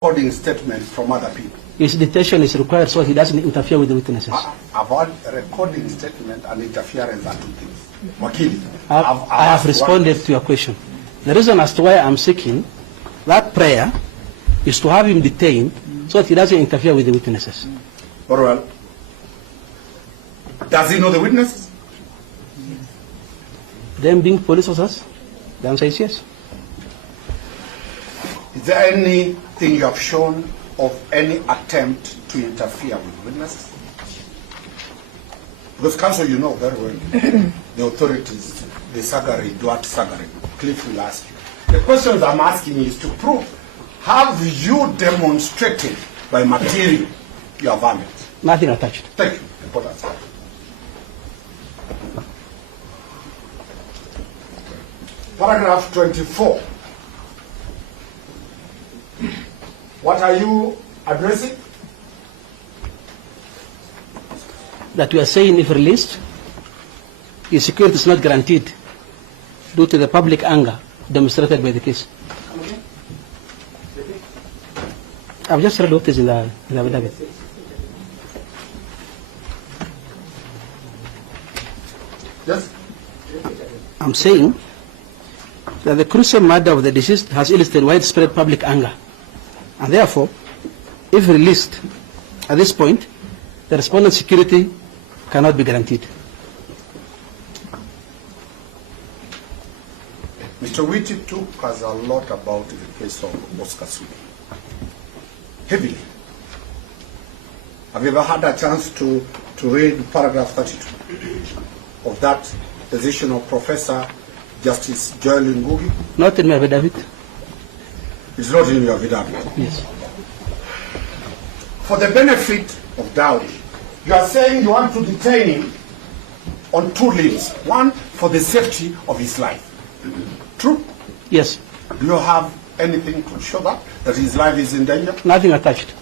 recording statements from other people. His detention is required so he doesn't interfere with the witnesses. Avoid recording statement and interference are two things. Wakili, I have responded to your question. The reason as to why I'm seeking that prayer is to have him detained so that he doesn't interfere with the witnesses. Very well. Does he know the witnesses? Them being police officers? The answer is yes. Is there anything you have shown of any attempt to interfere with witnesses? Because counsel, you know very well, the authorities, the Sagari, Duat Sagari, Cliff will ask you. The questions I'm asking is to prove, have you demonstrated by material your violence? Nothing attached. Thank you. Important. Paragraph 24. What are you addressing? That we are saying if released, his security is not guaranteed due to the public anger demonstrated by the case. Okay. I've just read what is in the affidavit. Yes. I'm saying that the crucial murder of the deceased has elicited widespread public anger. And therefore, if released at this point, the respondent's security cannot be guaranteed. Mr. Witty took us a lot about the case of Oscar Sudi. Heavily. Have you ever had a chance to read paragraph 32 of that decision of Professor Justice Joel Ngugi? Not in my affidavit. It's not in your affidavit. Yes. For the benefit of doubt, you are saying you want to detain him on two limbs. One, for the safety of his life. True? Yes. Do you have anything to show that his life is in danger? Nothing attached.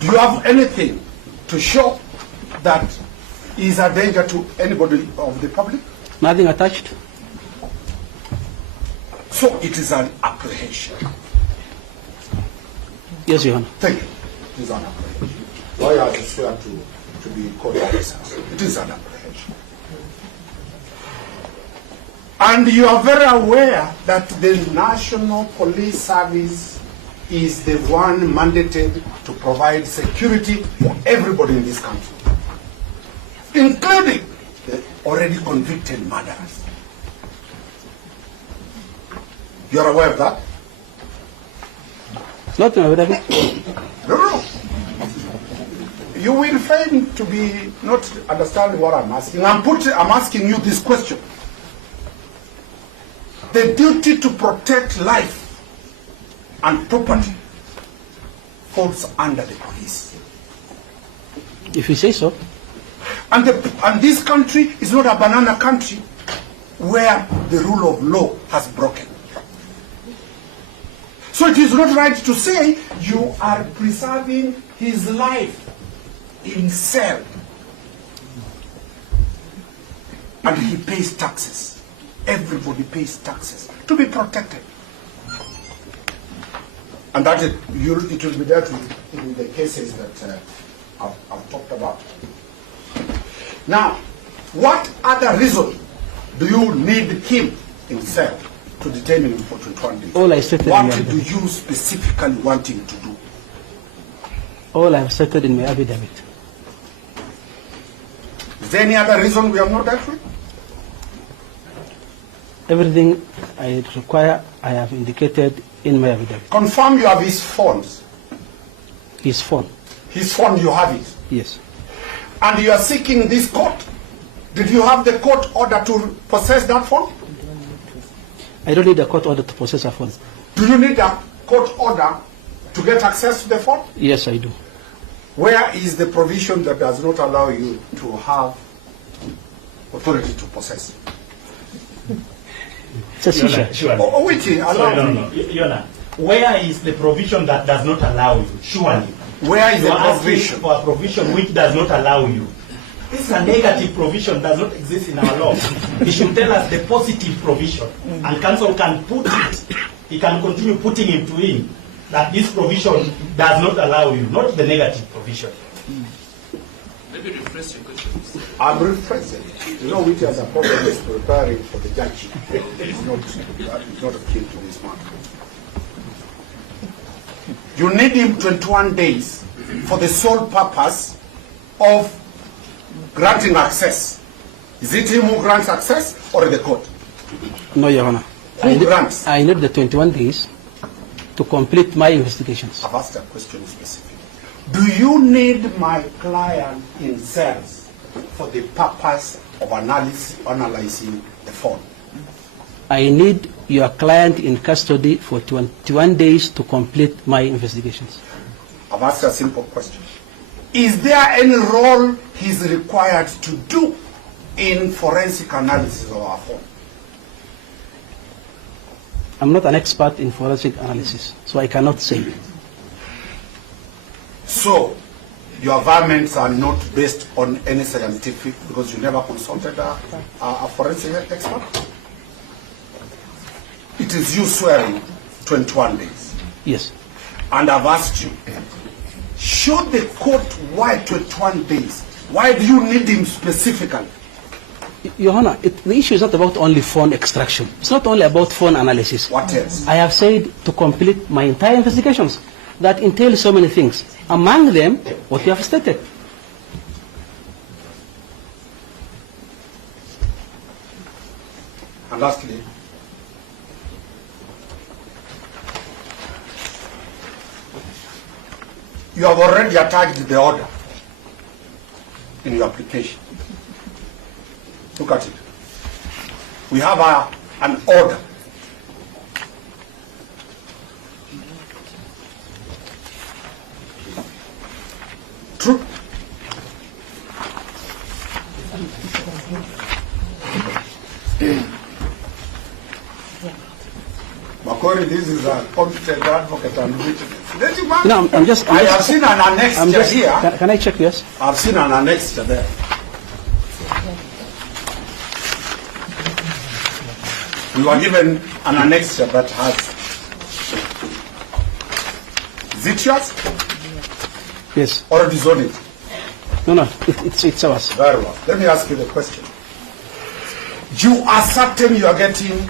Do you have anything to show that he is a danger to anybody of the public? Nothing attached. So it is an apprehension. Yes, Your Honor. Thank you. It is an apprehension. Lawyers swear to be court officers. It is an apprehension. And you are very aware that the National Police Service is the one mandated to provide security for everybody in this country, including the already convicted murderers. You are aware of that? It's not in my affidavit. No. You will fail to be not understanding what I'm asking. I'm asking you this question. The duty to protect life and property falls under the police. If you say so. And this country is not a banana country where the rule of law has broken. So it is not right to say you are preserving his life in cell. And he pays taxes. Everybody pays taxes to be protected. And that it will be dealt with in the cases that I've talked about. Now, what other reason do you need him in cell to detain him for 21 days? All I stated what do you specifically want him to do? All I have stated in my affidavit. Is there any other reason we have not dealt with? Everything I require, I have indicated in my affidavit. Confirm you have his phones. His phone. His phone, you have it. Yes. And you are seeking this court. Did you have the court order to possess that phone? I don't need a court order to possess a phone. Do you need a court order to get access to the phone? Yes, I do. Where is the provision that does not allow you to have authority to possess? It's a seizure. Where is the provision that does not allow you? Surely. Where is the provision? For a provision which does not allow you. This is a negative provision, does not exist in our law. He should tell us the positive provision, and council can put it he can continue putting into in that this provision does not allow you, not the negative provision. Maybe rephrase your question. I'm rephrasing. You know, which has a problem is preparing for the judge. It's not akin to this matter. You need him 21 days for the sole purpose of granting access. Is it him who grants access or the court? No, Your Honor. Who grants? I need the 21 days to complete my investigations. I've asked a question specific. Do you need my client in cells for the purpose of analyzing the phone? I need your client in custody for 21 days to complete my investigations. I've asked a simple question. Is there any role he's required to do in forensic analysis of our phone? I'm not an expert in forensic analysis, so I cannot say. So, your arguments are not based on any scientific, because you never consulted a forensic expert? It is you swearing 21 days. Yes. And I've asked you, should the court why 21 days? Why do you need him specifically? Your Honor, the issue is not about only phone extraction. It's not only about phone analysis. What else? I have said to complete my entire investigations. That entails so many things. Among them, what you have stated. And lastly, you have already attached the order in your application. Look at it. We have an order. True. Makori, this is a competent advocate and witness. No, I'm just. I have seen an annexure here. Can I check? Yes. I've seen an annexure there. We were given an annexure that has. Is it yours? Yes. Or it is on it? No, it's ours. Very well. Let me ask you the question. You are certain you are getting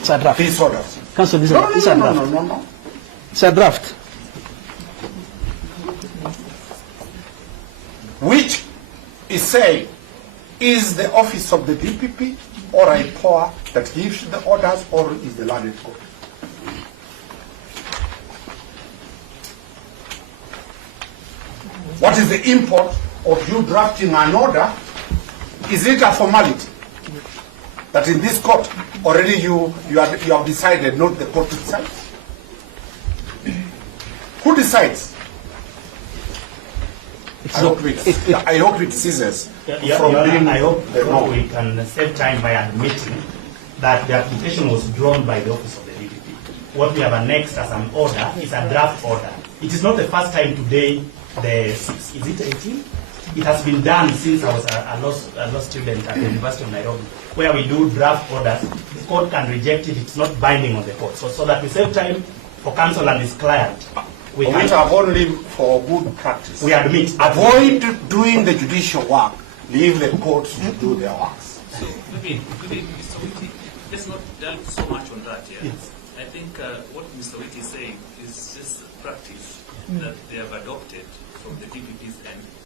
It's a draft. these orders? Counsel, this No, is a draft. no. It's a draft. Which is saying, is the office of the DPP or a power that gives the orders, or is the landed court? What is the import of you drafting an order? Is it a formality that in this court already you have decided, not the court itself? Who decides? I hope it ceases from being I hope the norm. we can save time by admitting that the application was drawn by the office of the DPP. What we have annexed as an order is a draft order. It is not the first time today, is it 18? It has been done since I was a law student at the University of Nairobi, where we do draft orders. The court can reject it, it's not binding on the court. So that we save time for counsel and his client. We Which have only for good practice. We admit. Avoid doing the judicial work. Leave the courts to do their works. So maybe Mr. Witty, let's not delve so much on that here. Yes. I think what Mr. Witty is saying is just practice that they have adopted from the DPP's end.